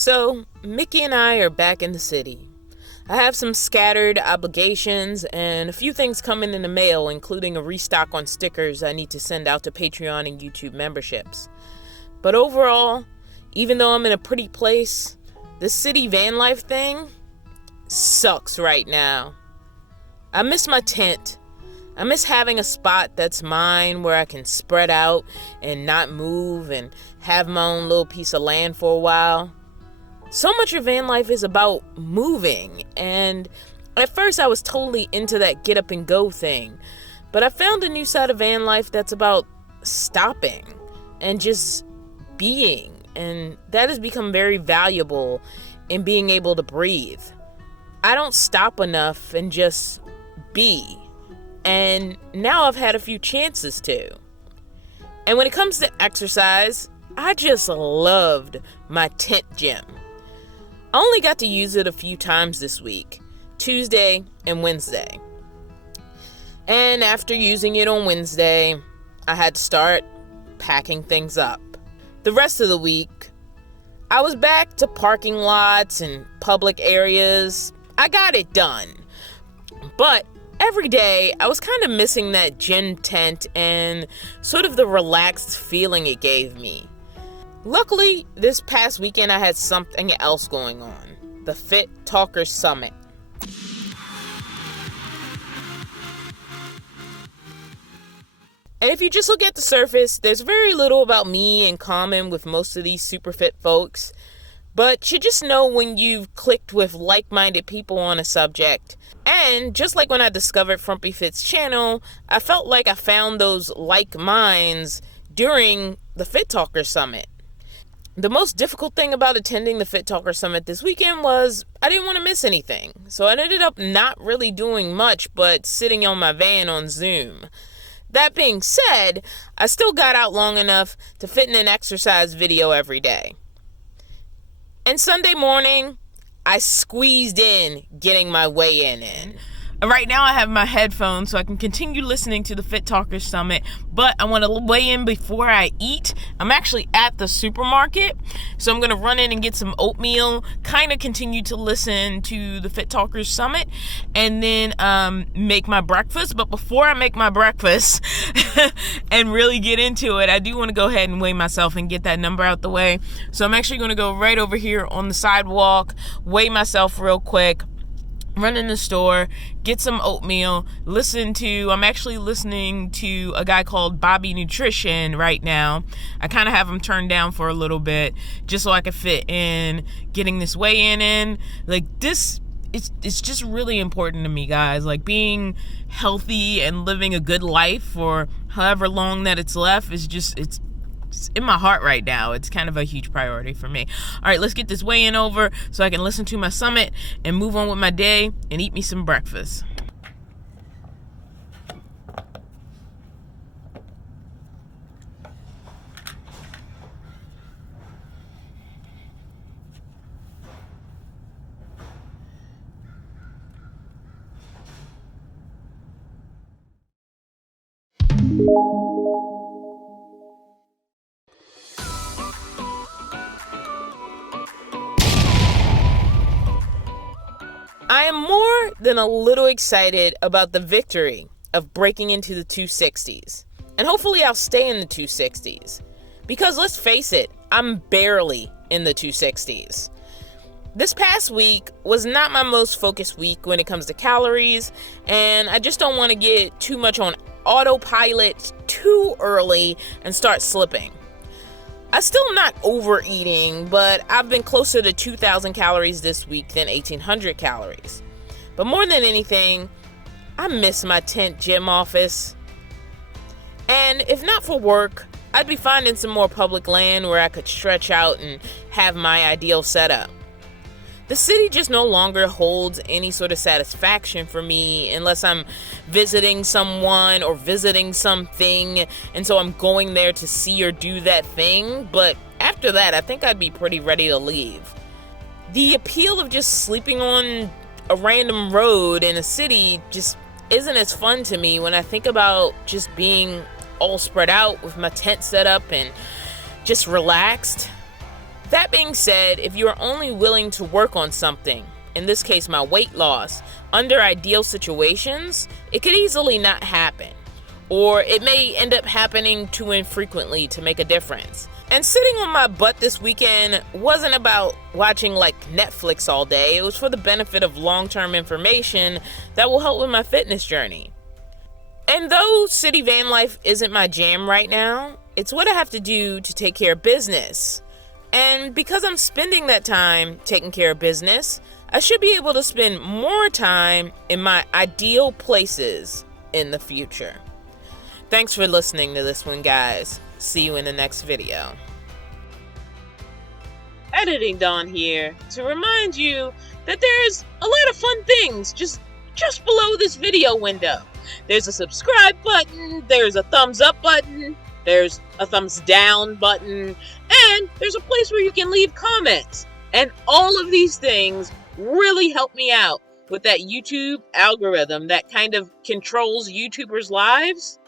So, Mickey and I are back in the city. I have some scattered obligations and a few things coming in the mail, including a restock on stickers I need to send out to Patreon and YouTube memberships. But overall, even though I'm in a pretty place, this city van life thing sucks right now. I miss my tent. I miss having a spot that's mine where I can spread out and not move and have my own little piece of land for a while. So much of van life is about moving, and at first I was totally into that get up and go thing, but I found a new side of van life that's about stopping and just being, and that has become very valuable in being able to breathe. I don't stop enough and just be, and now I've had a few chances to. And when it comes to exercise, I just loved my tent gym. I only got to use it a few times this week, Tuesday and Wednesday. And after using it on Wednesday, I had to start packing things up. The rest of the week, I was back to parking lots and public areas. I got it done. But every day, I was kind of missing that gym tent and sort of the relaxed feeling it gave me. Luckily, this past weekend I had something else going on. The Fit Talkers Summit. And if you just look at the surface, there's very little about me in common with most of these super fit folks. But you just know when you've clicked with like-minded people on a subject. And just like when I discovered Frumpy Fit's channel, I felt like I found those like minds during the Fit Talkers Summit. The most difficult thing about attending the Fit Talker Summit this weekend was I didn't want to miss anything. So I ended up not really doing much but sitting on my van on Zoom. That being said, I still got out long enough to fit in an exercise video every day. And Sunday morning, I squeezed in getting my weigh-in in. Right now I have my headphones so I can continue listening to the Fit Talkers Summit, but I want to weigh in before I eat. I'm actually at the supermarket, so I'm going to run in and get some oatmeal, kind of continue to listen to the Fit Talkers Summit, and then make my breakfast. But before I make my breakfast and really get into it, I do want to go ahead and weigh myself and get that number out the way. So I'm actually going to go right over here on the sidewalk, weigh myself real quick, run in the store, get some oatmeal, I'm actually listening to a guy called Bobby Nutrition right now. I kind of have him turned down for a little bit just so I can fit in getting this weigh-in in. Like this, it's just really important to me, guys. Like being healthy and living a good life for however long that it's left is just, it's in my heart right now. It's kind of a huge priority for me. All right, let's get this weigh-in over so I can listen to my summit and move on with my day and eat me some breakfast. I am more than a little excited about the victory of breaking into the 260s. And hopefully I'll stay in the 260s. Because let's face it, I'm barely in the 260s. This past week was not my most focused week when it comes to calories, and I just don't want to get too much on autopilot too early and start slipping. I'm still not overeating, but I've been closer to 2,000 calories this week than 1,800 calories. But more than anything, I miss my tent gym office. And if not for work, I'd be finding some more public land where I could stretch out and have my ideal setup. The city just no longer holds any sort of satisfaction for me unless I'm visiting someone or visiting something, and so I'm going there to see or do that thing. But after that, I think I'd be pretty ready to leave. The appeal of just sleeping on a random road in a city just isn't as fun to me when I think about just being all spread out with my tent set up and just relaxed. That being said, if you are only willing to work on something, in this case my weight loss, under ideal situations, it could easily not happen. Or it may end up happening too infrequently to make a difference. And sitting on my butt this weekend wasn't about watching like Netflix all day. It was for the benefit of long-term information that will help with my fitness journey. And though city van life isn't my jam right now, it's what I have to do to take care of business. And because I'm spending that time taking care of business, I should be able to spend more time in my ideal places in the future. Thanks for listening to this one, guys. See you in the next video. Editing Dawn here to remind you that there's a lot of fun things just below this video window. There's a subscribe button, there's a thumbs up button, there's a thumbs down button, and there's a place where you can leave comments. And all of these things really help me out with that YouTube algorithm that kind of controls YouTubers' lives.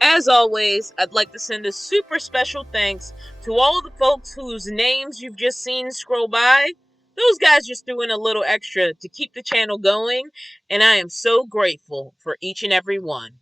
As always, I'd like to send a super special thanks to all the folks whose names you've just seen scroll by. Those guys just threw in a little extra to keep the channel going, and I am so grateful for each and every one.